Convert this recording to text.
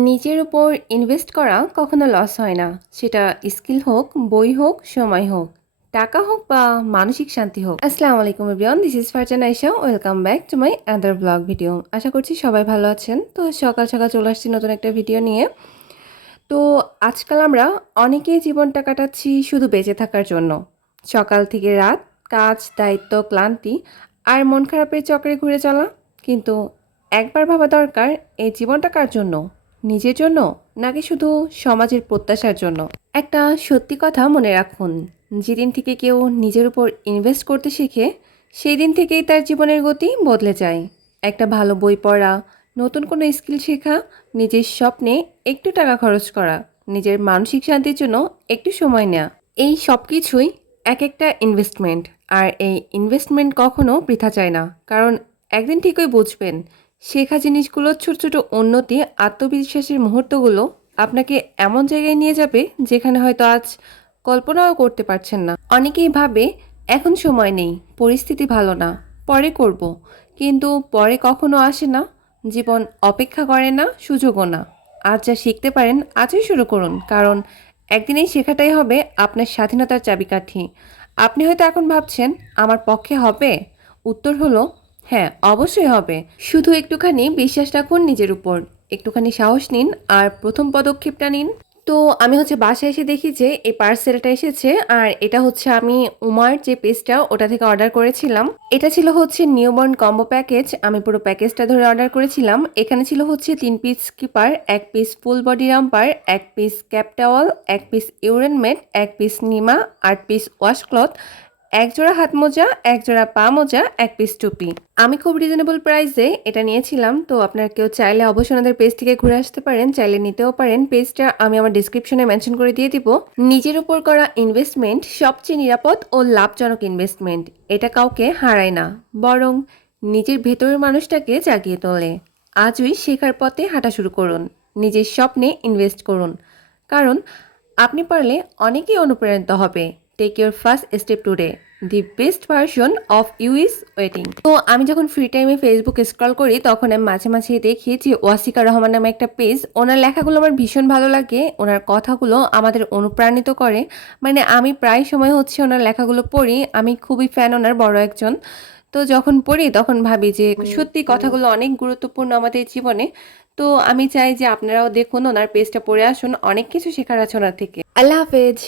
নিজের উপর ইনভেস্ট করা কখনো লস হয় না। সেটা স্কিল হোক, বই হোক, সময় হোক, টাকা হোক বা মানসিক শান্তি হোক। আসসালামু আলাইকুম everyone, this is Farzana Ayesha. Welcome back to my other blog video. আশা করছি সবাই ভালো আছেন। তো সকাল সকাল চলে আসছি নতুন একটা ভিডিও নিয়ে। তো আজকাল আমরা অনেকেই জীবনটা কাটাচ্ছি শুধু বেঁচে থাকার জন্য। সকাল থেকে রাত, কাজ, দায়িত্ব, ক্লান্তি আর মন খারাপের চক্রে ঘুরে চলা। কিন্তু একবার ভাবা দরকার, এই জীবনটা কার জন্য? নিজের জন্য, নাকি শুধু সমাজের প্রত্যাশার জন্য? একটা সত্যি কথা মনে রাখুন, যেদিন থেকে কেউ নিজের উপর ইনভেস্ট করতে শিখে, সেই দিন থেকেই তার জীবনের গতি বদলে যায়। একটা ভালো বই পড়া, নতুন কোনো স্কিল শেখা, নিজের স্বপ্নে একটু টাকা খরচ করা, নিজের মানসিক শান্তির জন্য একটু সময় নেওয়া, এই সব কিছুই এক একটা ইনভেস্টমেন্ট। আর এই ইনভেস্টমেন্ট কখনো বৃথা যায় না, কারণ একদিন ঠিকই বুঝবেন, শেখা জিনিসগুলো, ছোট ছোট উন্নতি, আত্মবিশ্বাসের মুহূর্তগুলো আপনাকে এমন জায়গায় নিয়ে যাবে যেখানে হয়তো আজ কল্পনাও করতে পারছেন না। অনেকেই ভাবে এখন সময় নেই, পরিস্থিতি ভালো না, পরে করব। কিন্তু পরে কখনো আসে না। জীবন অপেক্ষা করে না, সুযোগও না। আজ যা শিখতে পারেন আজই শুরু করুন, কারণ একদিন এই শেখাটাই হবে আপনার স্বাধীনতার চাবিকাঠি। আপনি হয়তো এখন ভাবছেন, আমার পক্ষে হবে? উত্তর হলো হ্যাঁ, অবশ্যই হবে। শুধু একটুখানি বিশ্বাস রাখুন নিজের উপর, একটুখানি সাহস নিন আর প্রথম পদক্ষেপটা নিন। তো আমি বাসায় এসে দেখি যে এই পার্সেলটা এসেছে, আর এটা আমি উমার যে পেজটা ওটা থেকে অর্ডার করেছিলাম। এটা ছিল নিউবর্ন কম্বো প্যাকেজ। আমি পুরো প্যাকেজটা ধরে অর্ডার করেছিলাম। এখানে ছিল 3 piece skipper, 1 piece full body romper, 1 piece cap towel, 1 piece urine mat, 1 piece নিমা, 8 পিস ওয়াশক্লথ, এক জোড়া হাত মোজা, এক জোড়া পা মোজা, 1 পিস টুপি। আমি খুব রিজনেবল প্রাইসে এটা নিয়েছিলাম। তো আপনারা কেউ চাইলে অবশ্যই ওনাদের পেজ থেকে ঘুরে আসতে পারেন, চাইলে নিতেও পারেন। পেজটা আমি আমার ডিসক্রিপশনে মেনশন করে দিয়ে দিব। নিজের উপর করা ইনভেস্টমেন্ট সবচেয়ে নিরাপদ ও লাভজনক ইনভেস্টমেন্ট। এটা কাউকে হারায় না, বরং নিজের ভেতরের মানুষটাকে জাগিয়ে তোলে। আজই শেখার পথে হাঁটা শুরু করুন, নিজের স্বপ্নে ইনভেস্ট করুন, কারণ আপনি পারলে অনেকেই অনুপ্রাণিত হবে। Take your first step today, the best version of you is waiting. তো আমি যখন ফ্রি টাইমে ফেসবুক স্ক্রল করি, তখন আমি মাঝে মাঝে দেখি যে ওয়াসিকা রহমান নামে একটা পেজ। ওনার লেখাগুলো আমার ভীষণ ভালো লাগে, ওনার কথাগুলো আমাদের অনুপ্রাণিত করে। মানে আমি প্রায় সময় ওনার লেখাগুলো পড়ি। আমি খুবই ফ্যান ওনার, বড় একজন। তো যখন পড়ি তখন ভাবি যে সত্যি কথাগুলো অনেক গুরুত্বপূর্ণ আমাদের জীবনে। তো আমি চাই যে আপনারাও দেখুন, ওনার পেজটা পড়ে আসুন, অনেক কিছু শেখার আছে ওনার থেকে। আল্লাহ হাফেজ।